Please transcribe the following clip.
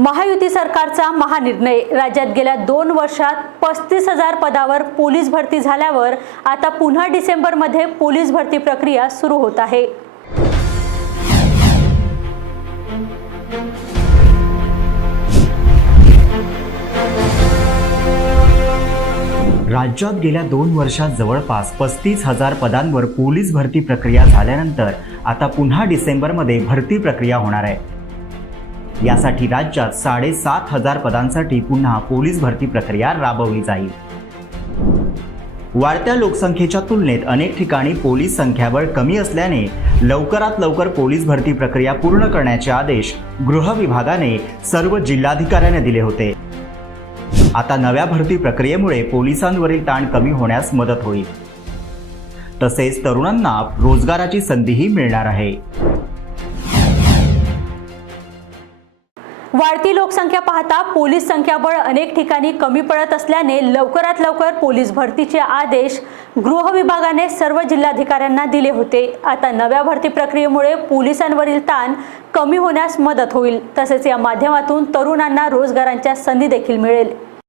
महायुती सरकारचा महानिर्णय. राज्यात गेल्या दोन वर्षात पस्तीस हजार पदावर पोलीस भरती झाल्यावर आता पुन्हा डिसेंबरमध्ये पोलीस भरती प्रक्रिया सुरू होत आहे. राज्यात गेल्या दोन वर्षात जवळपास पस्तीस हजार पदांवर पोलीस भरती प्रक्रिया झाल्यानंतर आता पुन्हा डिसेंबरमध्ये भरती प्रक्रिया होणार आहे. यासाठी राज्यात साडेसात हजार पदांसाठी पुन्हा पोलीस भरती प्रक्रिया राबवली जाईल. वाढत्या लोकसंख्येच्या तुलनेत अनेक ठिकाणी पोलीस संख्याबळ कमी असल्याने लवकरात लवकर पोलीस भरती प्रक्रिया पूर्ण करण्याचे आदेश गृह विभागाने सर्व जिल्हाधिकाऱ्यांना दिले होते. आता नव्या भरती प्रक्रियेमुळे पोलिसांवरील ताण कमी होण्यास मदत होईल. तसेच तरुणांना रोजगाराची संधीही मिळणार आहे. वाढती लोकसंख्या पाहता पोलीस संख्याबळ अनेक ठिकाणी कमी पडत असल्याने लवकरात लवकर पोलीस भरतीचे आदेश गृह विभागाने सर्व जिल्हाधिकाऱ्यांना दिले होते. आता नव्या भरती प्रक्रियेमुळे पोलिसांवरील ताण कमी होण्यास मदत होईल. तसेच या माध्यमातून तरुणांना रोजगारांच्या संधी देखील मिळेल.